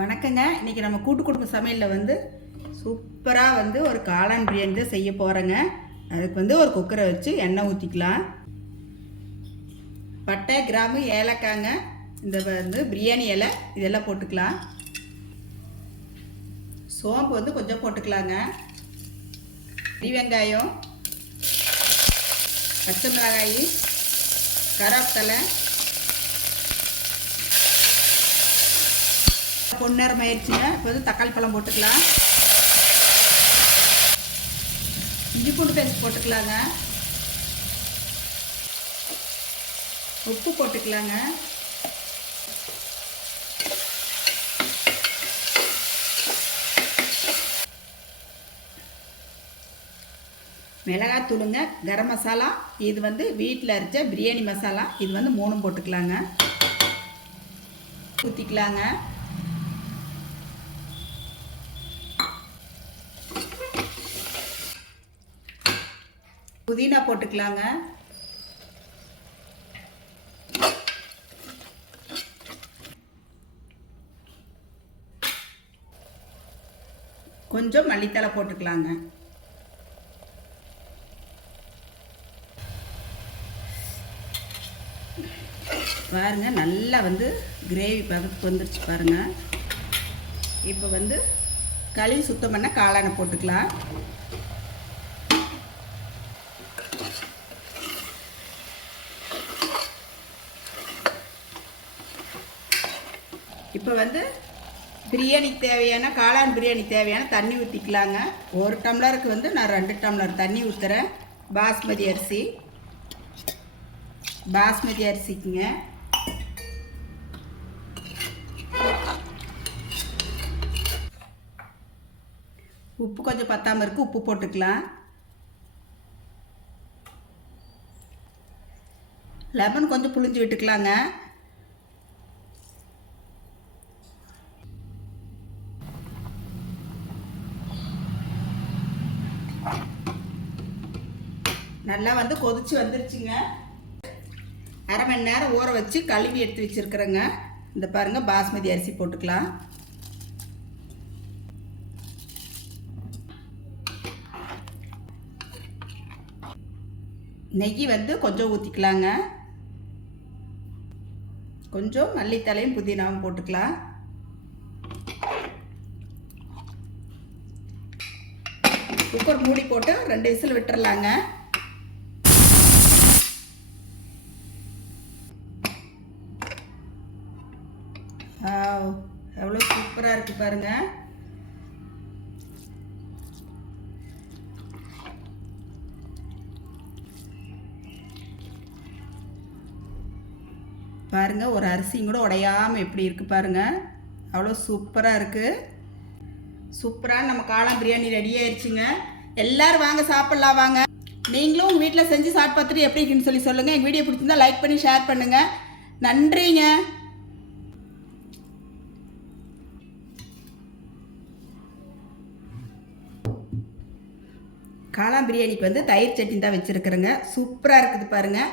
வணக்கங்க. இன்றைக்கி நம்ம கூட்டு குடும்ப சமையலில் சூப்பராக ஒரு காளான் பிரியாணி தான் செய்ய போகிறேங்க. அதுக்கு ஒரு குக்கரை வச்சு எண்ணெய் ஊற்றிக்கலாம். பட்டை, கிராம்பு, ஏலக்காய்ங்க, இந்த பிரியாணி இலை இதெல்லாம் போட்டுக்கலாம். சோம்பு கொஞ்சம் போட்டுக்கலாங்க. வெங்காயம், பச்சை மிளகாய், கருவேப்பிலை, பொன்னேரம் ஆயிடுச்சுங்க. இப்போ தக்காளி பழம் போட்டுக்கலாம். இஞ்சி பூண்டு பேஸ்ட் போட்டுக்கலாங்க. உப்பு போட்டுக்கலாங்க. மிளகாத்தூளுங்க, கரம் மசாலா, இது வீட்டில் அரைச்ச பிரியாணி மசாலா, இது 3 போட்டுக்கலாங்க. ஊற்றிக்கலாங்க. புதினா போட்டுக்கலாங்க. கொஞ்சம் மல்லித்தழை போட்டுக்கலாங்க. பாருங்க, நல்லா கிரேவி பதத்துக்கு வந்துருச்சு பாருங்க. இப்போ கழுவி சுத்தம் பண்ண காளானை போட்டுக்கலாம். இப்போ பிரியாணிக்கு தேவையான காளான் பிரியாணி தேவையான தண்ணி ஊற்றிக்கலாங்க. ஒரு டம்ளருக்கு நான் 2 டம்ளர் தண்ணி ஊற்றுறேன். பாஸ்மதி அரிசிக்குங்க. உப்பு கொஞ்சம் பத்தாமல் இருக்குது, உப்பு போட்டுக்கலாம். லெமன் கொஞ்சம் புளிஞ்சு விட்டுக்கலாங்க. நல்லா கொதிச்சு வந்துருச்சுங்க. அரை மணி நேரம் ஊற வச்சு கழுவி எடுத்து வச்சுருக்குறேங்க. இந்த பாருங்கள், பாஸ்மதி அரிசி போட்டுக்கலாம். நெய் கொஞ்சம் ஊற்றிக்கலாங்க. கொஞ்சம் மல்லித்தலையும் புதினாவும் போட்டுக்கலாம். குக்கர் மூடி போட்டு 2 விசில் விட்டுறலாங்க. எவ்வளோ சூப்பராக இருக்குது பாருங்கள். பாருங்கள், ஒரு அரிசியும் கூட உடையாமல் எப்படி இருக்குது பாருங்கள். அவ்வளோ சூப்பராக இருக்குது. சூப்பராக நம்ம காளான் பிரியாணி ரெடி ஆயிடுச்சுங்க. எல்லோரும் வாங்க, சாப்பிட்லாம் வாங்க. நீங்களும் உங்கள் வீட்டில் செஞ்சு சாப்பிட்டு பார்த்துட்டு எப்படி இருக்குன்னு சொல்லுங்கள். எங்கள் வீடியோ பிடிச்சிருந்தா லைக் பண்ணி ஷேர் பண்ணுங்கள். நன்றிங்க. காளான் பிரியாணிக்கு தயிர் சட்னி தான் வச்சுருக்குறேங்க. சூப்பராக இருக்குது பாருங்கள்.